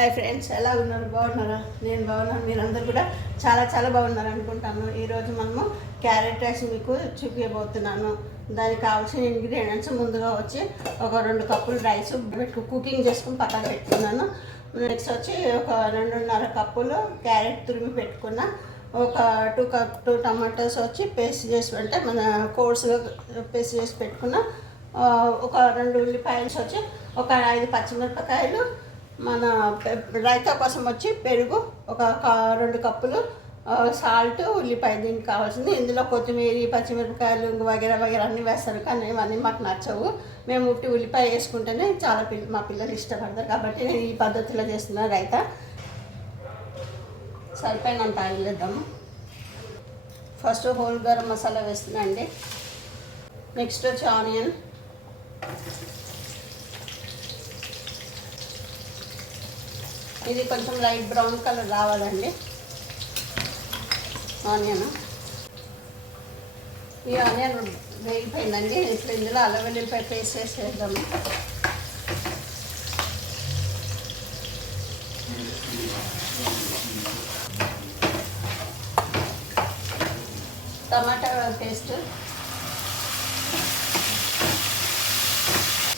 Hi friends, ఎలా ఉన్నారు? బాగున్నారా? నేను బాగున్నాను. మీరందరూ కూడా చాలా చాలా బాగున్నారు అనుకుంటాను. ఈరోజు మనము క్యారెట్ రైస్ మీకు చూపించబోతున్నాను. దానికి కావాల్సిన ఇంగ్రీడియంట్స్ ముందుగా వచ్చి ఒక 2 కప్పులు రైస్ కుకింగ్ చేసుకుని పక్కన పెట్టుకున్నాను. నెక్స్ట్ వచ్చి ఒక 2.5 కప్పులు క్యారెట్ తురిమి పెట్టుకున్న, ఒక 2 టమాటోస్ వచ్చి పేస్ట్ చేసి అంటే మన కోర్సుగా పేస్ట్ చేసి పెట్టుకున్న, ఒక 2 ఉల్లిపాయలు వచ్చి ఒక 5 పచ్చిమిరపకాయలు, మన రైతా కోసం వచ్చి పెరుగు, ఒక 2 కప్పులు, సాల్ట్, ఉల్లిపాయ దీనికి కావాల్సింది. ఇందులో కొత్తిమీర, పచ్చిమిరపకాయలు వగేరా వగేరా అన్నీ వేస్తారు, కానీ ఇవన్నీ మాకు నచ్చవు. మేము ఉట్టి ఉల్లిపాయ వేసుకుంటేనే చాలా మా పిల్లలు ఇష్టపడతారు, కాబట్టి నేను ఈ పద్ధతిలో చేస్తున్నాను రైతా. సరిపోయినంత ఆయిల్ వేద్దాము. ఫస్ట్ హోల్ గరం మసాలా వేస్తున్నా అండి. నెక్స్ట్ వచ్చి ఆనియన్, ఇది కొంచెం లైట్ బ్రౌన్ కలర్ రావాలండి ఆనియన్. ఈ ఆనియన్ వేగిపోయిందండి. ఇప్పుడు ఇందులో అల్లం వెల్లుల్లిపాయ పేస్ట్ వేసేద్దాము. టమాటా పేస్ట్,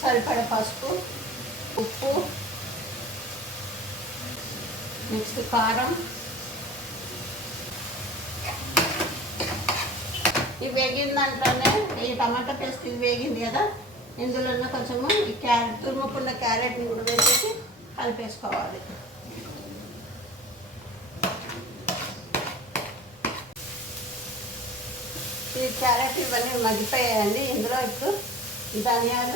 సరిపడా పసుపు, ఉప్పు, నెక్స్ట్ కారం. ఇది వేగిన దాంట్లోనే ఈ టమాటా పేస్ట్ ఇది వేగింది కదా, ఇందులోనే కొంచెము ఈ తురుముకున్న క్యారెట్ని కూడా వేసేసి కలిపేసుకోవాలి. ఈ క్యారెట్ ఇవన్నీ మగ్గిపోయాయండి. ఇందులో ఇప్పుడు ధనియాల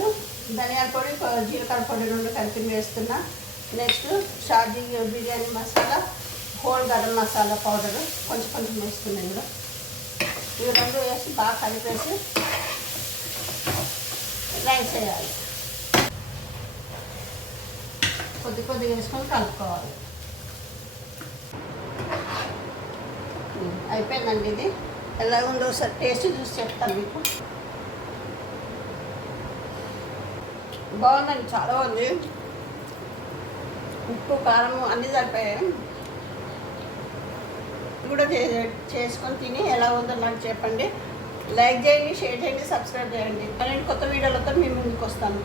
పొడి, జీలకర్ర పొడి 2 కలిపి వేస్తున్నా. Next Shaji biryani masala, whole garam masala powder కొంచెం వేస్తున్నాను. ఇందులో ఇవి 2 వేసి బాగా కలిపేసి రైస్ వేయాలి. కొద్దిగా వేసుకొని కలుపుకోవాలి. అయిపోయిందండి. ఇది ఎలా ఉందో ఒకసారి టేస్ట్ చూసి చెప్తాను మీకు. బాగుందండి, చాలా బాగుంది. ఉప్పు, కారం అన్నీ సరిపోయాయి. కూడా చేసుకొని తిని ఎలా ఉందో నాకు చెప్పండి. లైక్ చేయండి, షేర్ చేయండి, సబ్స్క్రైబ్ చేయండి. నేను కొత్త వీడియోలతో మీ ముందుకు వస్తాను.